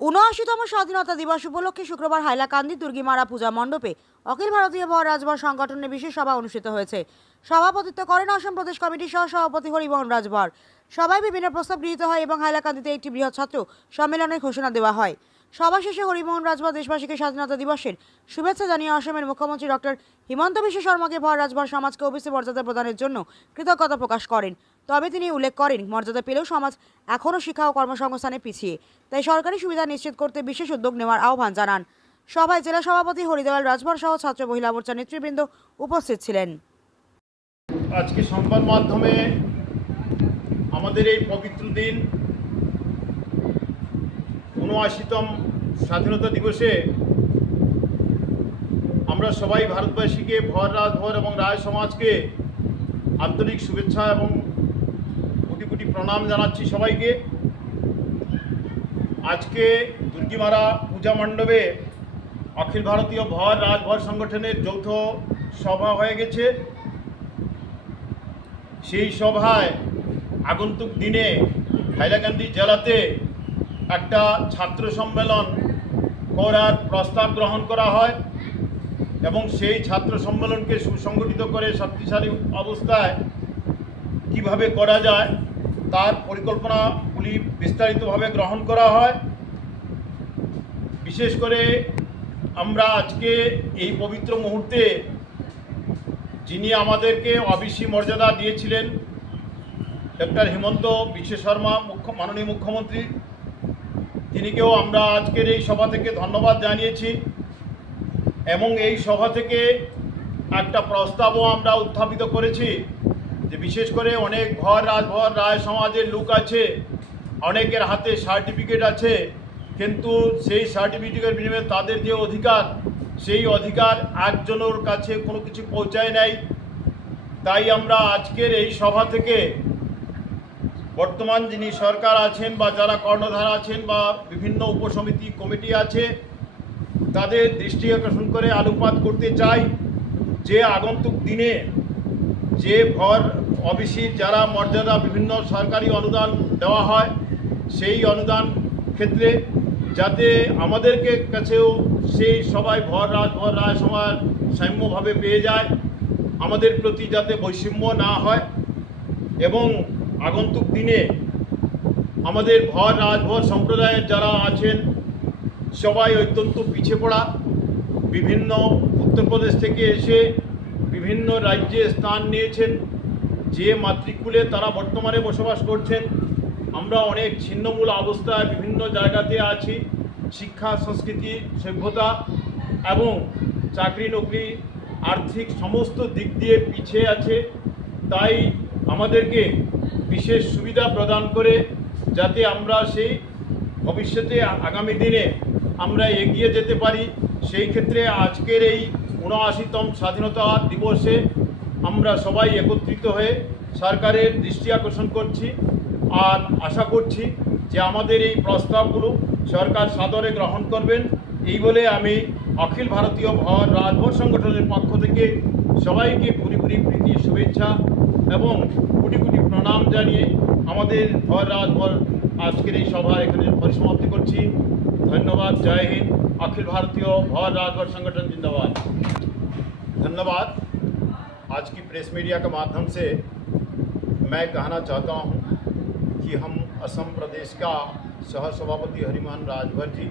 উনআশিতম স্বাধীনতা দিবস উপলক্ষে শুক্রবার হাইলাকান্দি দুর্গিমারা পূজা মণ্ডপে অখিল ভারতীয় ভর রাজভর সংগঠনের বিশেষ সভা অনুষ্ঠিত হয়েছে। সভাপতিত্ব করেন অসম প্রদেশ কমিটির সহ সভাপতি হরিমোহন রাজভর সভায় বিভিন্ন প্রস্তাব গৃহীত হয় এবং হাইলাকান্দিতে একটি বৃহৎ ছাত্র সম্মেলনের ঘোষণা দেওয়া হয়। সভা শেষে হরিমোহন রাজভর দেশবাসীকে স্বাধীনতা দিবসের শুভেচ্ছা জানিয়ে অসমের মুখ্যমন্ত্রী ডক্টর হিমন্ত বিশ্ব শর্মাকে ভর রাজভর সমাজকে ওবিসি মর্যাদা প্রদানের জন্য কৃতজ্ঞতা প্রকাশ করেন। তবে তিনি উল্লেখ করেন, মর্যাদা পেলেও সমাজ এখনও শিক্ষা ও কর্মসংস্থানে পিছিয়ে, তাই সরকারি সুবিধা নিশ্চিত করতে বিশেষ উদ্যোগ নেওয়ার আহ্বান জানান। সভায় জেলা সভাপতি হরিদেওয়াল রাজভর সহ ছাত্র মহিলা মোর্চা নেতৃবৃন্দ উপস্থিত ছিলেন। আজকে সংবাদ মাধ্যমে আমাদের এই পবিত্র দিন উনআশিতম স্বাধীনতা দিবসে আমরা সবাই ভারতবাসীকে, ভর রাজভর এবং রায় সমাজকে আন্তরিক শুভেচ্ছা এবং কোটি কোটি প্রণাম জানাচ্ছি সবাইকে। আজকে দুর্গিমারা পূজা মণ্ডপে অখিল ভারতীয় ভর রাজভর সংগঠনের যৌথ সভা হয়ে গেছে। সেই সভায় আগন্তুক দিনে হাইলাকান্দি জেলাতে একটা ছাত্র সম্মেলন করার প্রস্তাব গ্রহণ করা হয় এবং সেই ছাত্র সম্মেলনকে সুসংগঠিত করে শক্তিশালী অবস্থায় কীভাবে করা যায়, তার পরিকল্পনাগুলি বিস্তারিতভাবে গ্রহণ করা হয়। বিশেষ করে আমরা আজকে এই পবিত্র মুহূর্তে যিনি আমাদেরকে অবিসি মর্যাদা দিয়েছিলেন, ডক্টর হেমন্ত বিশ্ব শর্মা, মুখ্য মাননীয় মুখ্যমন্ত্রী তিনিকেও আমরা আজকের এই সভা থেকে ধন্যবাদ জানিয়েছি এবং এই সভা থেকে একটা প্রস্তাবও আমরা উত্থাপিত করেছি যে বিশেষ করে অনেক ভর রাজভর, রায় সমাজের লোক আছে, অনেকের হাতে সার্টিফিকেট আছে, কিন্তু সেই সার্টিফিকেটের বিনিময়ে তাদের যে অধিকার, সেই অধিকার একজনের কাছে কোনো কিছু পৌঁছায় নাই। তাই আমরা আজকের এই সভা থেকে বর্তমান যিনি সরকার আছেন বা যারা কর্ণধার আছেন বা বিভিন্ন উপসমিতি কমিটি আছে, তাদের দৃষ্টি আকর্ষণ করে আলোকপাত করতে চাই। যে আগন্তুক দিনে যে ভর অবিসির যারা মর্যাদা বিভিন্ন সরকারি অনুদান দেওয়া হয়, সেই অনুদান ক্ষেত্রে যাতে আমাদেরকে কাছেও সেই সবাই ভর রাজ, ভর রায় সমাজ সাম্যভাবে পেয়ে যায়, আমাদের প্রতি যাতে বৈষম্য না হয় এবং আগন্তুক দিনে আমাদের ভর, রাজভর সম্প্রদায়ের যারা আছেন, সবাই অত্যন্ত পিছিয়ে পড়া। বিভিন্ন উত্তরপ্রদেশ থেকে এসে বিভিন্ন রাজ্যে স্থান নিয়েছেন। যে মাতৃকুলে তারা বর্তমানে বসবাস করছেন, আমরা অনেক ছিন্নমূল অবস্থায় বিভিন্ন জায়গাতে আছি। শিক্ষা, সংস্কৃতি, সভ্যতা এবং চাকরি, নকরি, আর্থিক সমস্ত দিক দিয়ে পিছিয়ে আছে। তাই আমাদেরকে বিশেষ সুবিধা প্রদান করে যাতে আমরা সেই ভবিষ্যতে আগামী দিনে আমরা এগিয়ে যেতে পারি। সেই ক্ষেত্রে আজকের এই উনআশিতম স্বাধীনতা দিবসে আমরা সবাই একত্রিত হয়ে সরকারের দৃষ্টি আকর্ষণ করছি আর আশা করছি যে আমাদের এই প্রস্তাবগুলো সরকার সাদরে গ্রহণ করবেন। এই বলে আমি অখিল ভারতীয় ভর রাজভর সংগঠনের পক্ষ থেকে সবাইকে ভুরি প্রীতি, শুভেচ্ছা এবং কোটি কোটি প্রণাম জানিয়ে আমাদের ভর রাজভর আজকের এই সভা এখানে পরিসমাপ্তি করছি ধন্যবাদ জয় হিন্দ अखिल भारतीय भर राजभर संगठन जिंदाबाद धन्यवाद आज की प्रेस मीडिया के माध्यम से मैं कहना चाहता हूं कि हम असम प्रदेश का सह सभापति हरिमान राजभर जी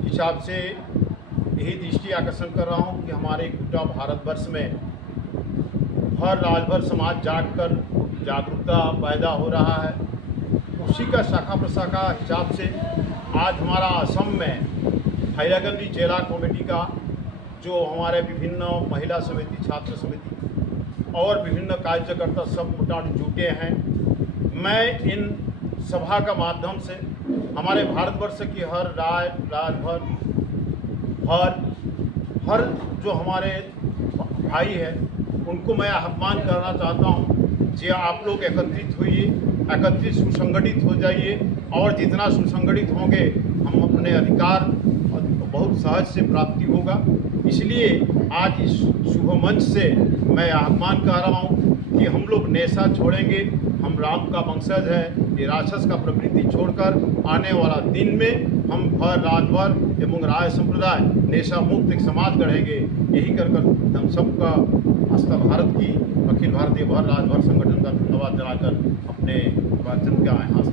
हिसाब से यही दृष्टि आकर्षण कर रहा हूं कि हमारे पूरा भारतवर्ष में हर राजभर समाज जाग कर जागरूकता पैदा हो रहा है। उसी का शाखा प्रशाखा हिसाब से आज हमारा असम में हैरागंदी जिला कमेटी का, जो हमारे विभिन्न महिला समिति, छात्र समिति और विभिन्न कार्यकर्ता सब मुटान जुटे हैं। मैं इन सभा का माध्यम से हमारे भारतवर्ष की हर राय राजभर हर हर जो हमारे भाई है उनको मैं आह्वान करना चाहता हूँ जी आप लोग एकत्रित होइए, एकत्रित सुसंगठित हो जाइए और जितना सुसंगठित होंगे, हम अपने अधिकार बहुत सहज से प्राप्ति होगा। इसलिए आज इस शुभ मंच से मैं आह्वान कर रहा हूँ कि हम लोग नेशा छोड़ेंगे। हम राम का वंशज है, ये राक्षस का प्रवृत्ति छोड़कर आने वाला दिन में हम भर राजभर एवं राय संप्रदाय नेशा मुक्त एक समाज गढ़ेंगे। यही कर कर हम सबका आस्था भारत की, अखिल भारतीय भर राजभर संगठन का धन्यवाद जनाकर अपने वचन का यहाँ